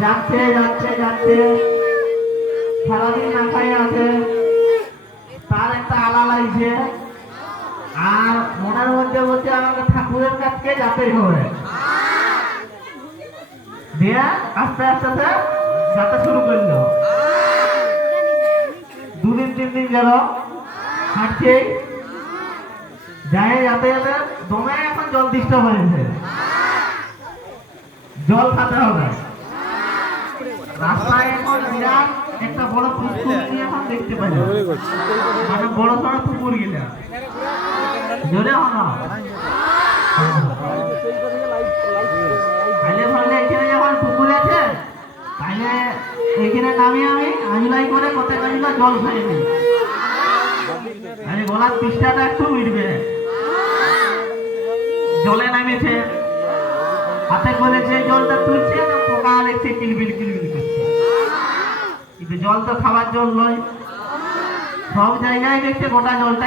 যাচ্ছে যাচ্ছে যাচ্ছে। সারাদিন খাই আছে। তার একটা আলা লাগছে। আর মনের মধ্যে বলছে, আমাকে ঠাকুরের কাছকে যেতেই হবে। দিয়ে আস্তে আস্তে যাতে শুরু করল। দুদিন, তিন দিন গেল। হাঁটছে। যাই যাতে যাতে দমে এখন জল ডিস্টার্ব হয়েছে জল খাতে হবে। রাস্তায় এখন বিরাট একটা বড় এখন দেখতে মানে বড় পুকুর গিলা। এখানে পুকুর আছে নামি আমি আঞ্জলাই করে কত কাজিলা জল খাই নি আমি গলার পৃষ্ঠাটা একটু উঠবে জলে নামেছে। হাতে করে যে জলটা তুলছে পোকা দেখছে কিলবিল কিলবিল। কিন্তু জল তো খাবার জল নয় সব জায়গায় দেখছে গোটা জলটা।